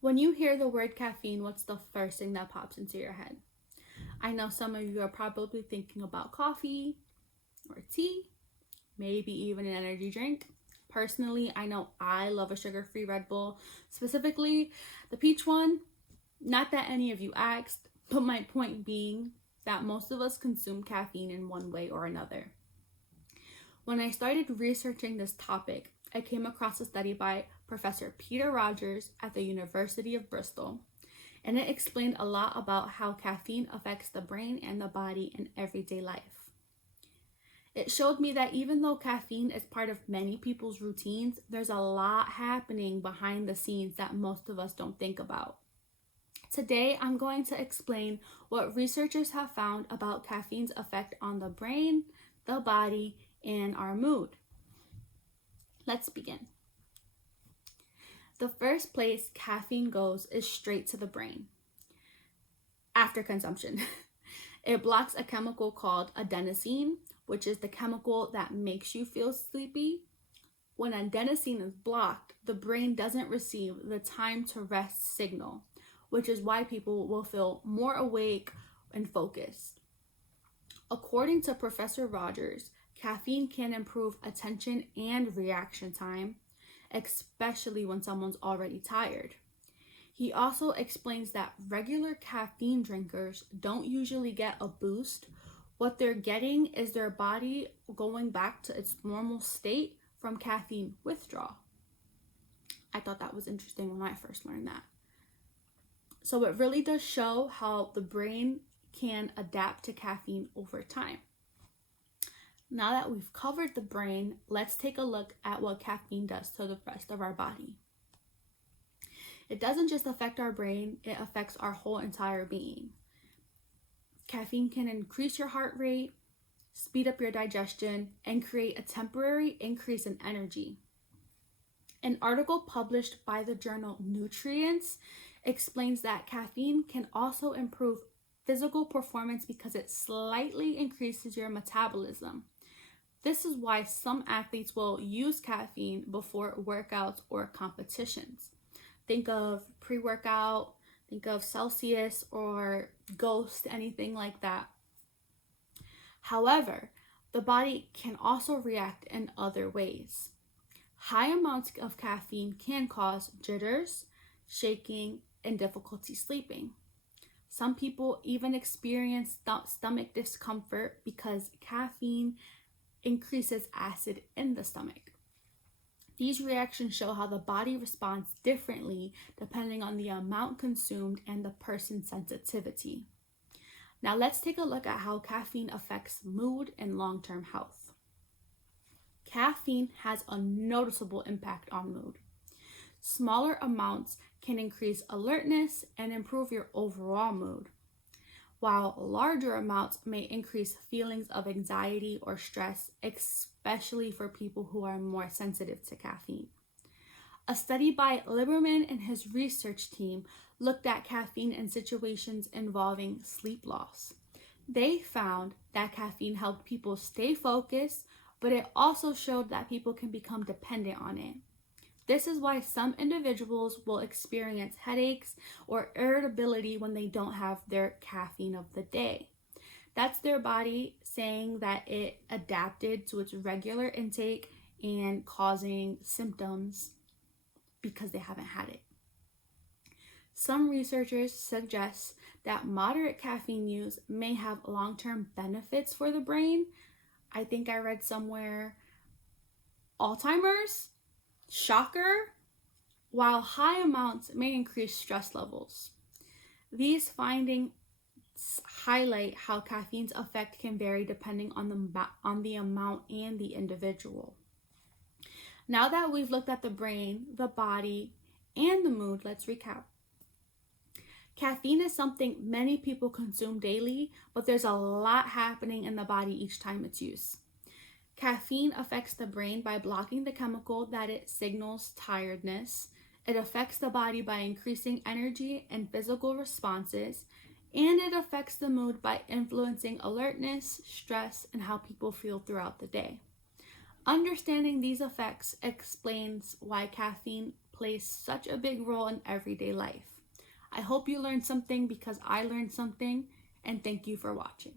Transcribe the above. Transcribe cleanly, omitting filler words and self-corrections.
When you hear the word caffeine, what's the first thing that pops into your head? I know some of you are probably thinking about coffee or tea, maybe even an energy drink. Personally, I know I love a sugar-free Red Bull, specifically the peach one. Not that any of you asked, but my point being that most of us consume caffeine in one way or another. When I started researching this topic, I came across a study by Professor Peter Rogers at the University of Bristol, and it explained a lot about how caffeine affects the brain and the body in everyday life. It showed me that even though caffeine is part of many people's routines, there's a lot happening behind the scenes that most of us don't think about. Today, I'm going to explain what researchers have found about caffeine's effect on the brain, the body, and our mood. Let's begin. The first place caffeine goes is straight to the brain after consumption. It blocks a chemical called adenosine, which is the chemical that makes you feel sleepy. When adenosine is blocked, the brain doesn't receive the time to rest signal, which is why people will feel more awake and focused. According to Professor Rogers, caffeine can improve attention and reaction time, especially when someone's already tired. He also explains that regular caffeine drinkers don't usually get a boost. What they're getting is their body going back to its normal state from caffeine withdrawal. I thought that was interesting when I first learned that. So it really does show how the brain can adapt to caffeine over time. Now that we've covered the brain, let's take a look at what caffeine does to the rest of our body. It doesn't just affect our brain, it affects our whole entire being. Caffeine can increase your heart rate, speed up your digestion, and create a temporary increase in energy. An article published by the journal Nutrients explains that caffeine can also improve physical performance because it slightly increases your metabolism. This is why some athletes will use caffeine before workouts or competitions. Think of pre-workout, think of Celsius or Ghost, anything like that. However, the body can also react in other ways. High amounts of caffeine can cause jitters, shaking, and difficulty sleeping. Some people even experience stomach discomfort because caffeine increases acid in the stomach. These reactions show how the body responds differently depending on the amount consumed and the person's sensitivity. Now let's take a look at how caffeine affects mood and long-term health. Caffeine has a noticeable impact on mood. Smaller amounts can increase alertness and improve your overall mood, while larger amounts may increase feelings of anxiety or stress, especially for people who are more sensitive to caffeine. A study by Lieberman and his research team looked at caffeine in situations involving sleep loss. They found that caffeine helped people stay focused, but it also showed that people can become dependent on it. This is why some individuals will experience headaches or irritability when they don't have their caffeine of the day. That's their body saying that it adapted to its regular intake and causing symptoms because they haven't had it. Some researchers suggest that moderate caffeine use may have long-term benefits for the brain. I think I read somewhere Alzheimer's. Shocker, while high amounts may increase stress levels. These findings highlight how caffeine's effect can vary depending on the amount and the individual. Now that we've looked at the brain, the body, and the mood, let's recap. Caffeine is something many people consume daily, but there's a lot happening in the body each time it's used. Caffeine affects the brain by blocking the chemical that it signals tiredness. It affects the body by increasing energy and physical responses. And it affects the mood by influencing alertness, stress, and how people feel throughout the day. Understanding these effects explains why caffeine plays such a big role in everyday life. I hope you learned something because I learned something, and thank you for watching.